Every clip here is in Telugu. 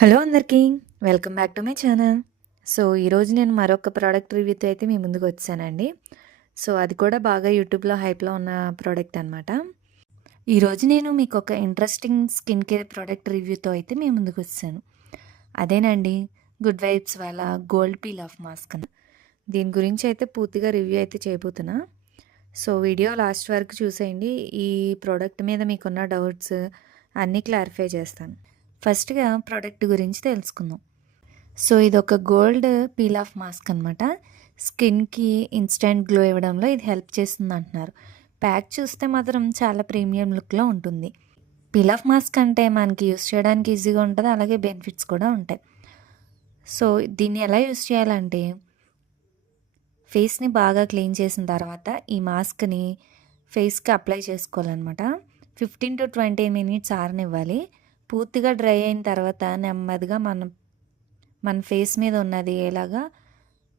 హలో అందరికీ welcome back to my channel. So ఈరోజు నేను మరొక ప్రోడక్ట్ రివ్యూతో అయితే మీ ముందుకు వచ్చానండి. సో అది కూడా బాగా యూట్యూబ్లో హైప్లో ఉన్న ప్రోడక్ట్ అనమాట ఈరోజు నేను మీకు ఒక ఇంట్రెస్టింగ్ స్కిన్ కేర్ ప్రోడక్ట్ రివ్యూతో అయితే మీ ముందుకు వచ్చాను. అదేనండి గుడ్ వైబ్స్ వాళ్ళ గోల్డ్ పీల్ ఆఫ్ మాస్క్ అని దీని గురించి అయితే పూర్తిగా రివ్యూ అయితే చేయబోతున్నా. సో వీడియో లాస్ట్ వరకు చూసేయండి. ఈ ప్రోడక్ట్ మీద మీకున్న డౌట్స్ అన్నీ క్లారిఫై చేస్తాను. ఫస్ట్గా ప్రోడక్ట్ గురించి తెలుసుకుందాం. సో ఇది ఒక గోల్డ్ పీల్ ఆఫ్ మాస్క్ అనమాట స్కిన్కి ఇన్స్టెంట్ గ్లో ఇవ్వడంలో ఇది హెల్ప్ చేస్తుంది అంటున్నారు. ప్యాక్ చూస్తే మాత్రం చాలా ప్రీమియం లుక్లో ఉంటుంది. పీల్ ఆఫ్ మాస్క్ అంటే మనకి యూస్ చేయడానికి ఈజీగా ఉంటుంది అలాగే బెనిఫిట్స్ కూడా ఉంటాయి. సో దీన్ని ఎలా యూస్ చేయాలంటే ఫేస్ని బాగా క్లీన్ చేసిన తర్వాత ఈ మాస్క్ని ఫేస్కి అప్లై చేసుకోవాలన్నమాట. ఫిఫ్టీన్ టు ట్వంటీ మినిట్స్ ఆరనివ్వాలి. పూర్తిగా డ్రై అయిన తర్వాత నెమ్మదిగా మనం మన ఫేస్ మీద ఉన్నది ఎలాగా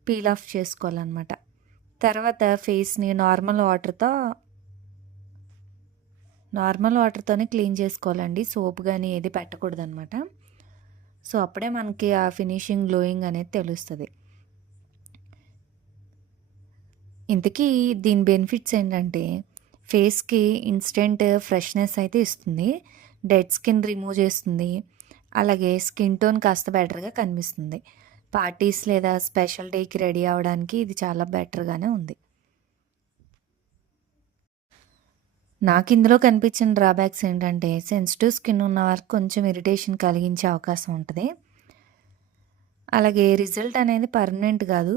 పీల్ ఆఫ్ చేసుకోవాలన్నమాట. తర్వాత ఫేస్ని నార్మల్ వాటర్తో నార్మల్ వాటర్తోనే క్లీన్ చేసుకోవాలండి. సోప్ కానీ ఏది పెట్టకూడదు అనమాట సో అప్పుడే మనకి ఆ ఫినిషింగ్ గ్లోయింగ్ అనేది తెలుస్తుంది. ఇంతకీ దీని బెనిఫిట్స్ ఏంటంటే ఫేస్కి ఇన్స్టెంట్ ఫ్రెష్నెస్ అయితే ఇస్తుంది. డెడ్ స్కిన్ రిమూవ్ చేస్తుంది. అలాగే స్కిన్ టోన్ కాస్త బెటర్గా కనిపిస్తుంది. పార్టీస్ లేదా స్పెషల్ డేకి రెడీ అవ్వడానికి ఇది చాలా బెటర్గానే ఉంది. నాకు ఇందులో కనిపించిన డ్రాబ్యాక్స్ ఏంటంటే సెన్సిటివ్ స్కిన్ ఉన్న వారికి కొంచెం ఇరిటేషన్ కలిగించే అవకాశం ఉంటుంది. అలాగే రిజల్ట్ అనేది పర్మనెంట్ కాదు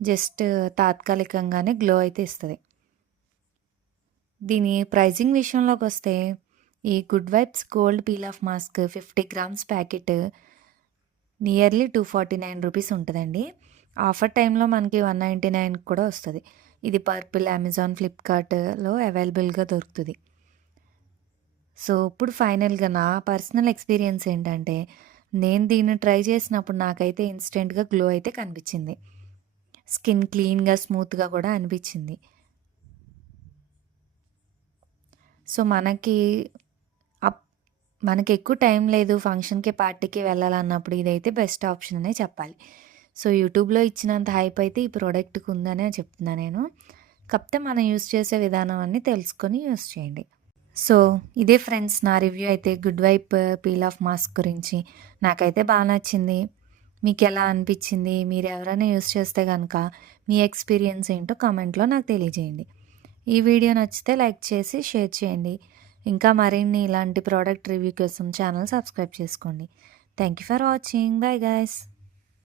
జస్ట్ తాత్కాలికంగానే గ్లో అయితే ఇస్తుంది. దీని ప్రైజింగ్ విషయంలోకి వస్తే ఈ good vibes gold peel off mask fifty grams packet nearly two forty nine rupees ఉంటుందండి. ఆఫర్ టైంలో మనకి వన్ నైంటీ నైన్ కూడా వస్తుంది. ఇది పర్పుల్ అమెజాన్ ఫ్లిప్కార్ట్లో అవైలబుల్గా దొరుకుతుంది. సో ఇప్పుడు ఫైనల్గా నా పర్సనల్ ఎక్స్పీరియన్స్ ఏంటంటే నేను దీన్ని ట్రై చేసినప్పుడు నాకైతే ఇన్స్టెంట్గా గ్లో అయితే కనిపించింది. స్కిన్ క్లీన్గా స్మూత్గా కూడా అనిపించింది. సో మనకి మనకి ఎక్కువ టైం లేదు ఫంక్షన్కి పార్టీకి వెళ్ళాలన్నప్పుడు ఇదైతే బెస్ట్ ఆప్షన్ అనే చెప్పాలి. సో యూట్యూబ్లో ఇచ్చినంత హైప్ అయితే ఈ ప్రోడక్ట్కి ఉందనే చెప్తున్నా నేను. కాకపోతే మనం యూస్ చేసే విధానం అన్ని తెలుసుకొని యూస్ చేయండి. సో ఇదే ఫ్రెండ్స్ నా రివ్యూ అయితే good vibe peel off mask గురించి. నాకైతే బాగా నచ్చింది. మీకు ఎలా అనిపించింది? మీరు ఎవరైనా యూస్ చేస్తే కనుక మీ ఎక్స్పీరియన్స్ ఏంటో కామెంట్లో నాకు తెలియజేయండి. ఈ వీడియో నచ్చితే లైక్ చేసి షేర్ చేయండి. ఇంకా మరిన్ని ఇలాంటి ప్రోడక్ట్ రివ్యూ కోసం ఛానల్ సబ్స్క్రైబ్ చేసుకోండి. Thank you for watching bye guys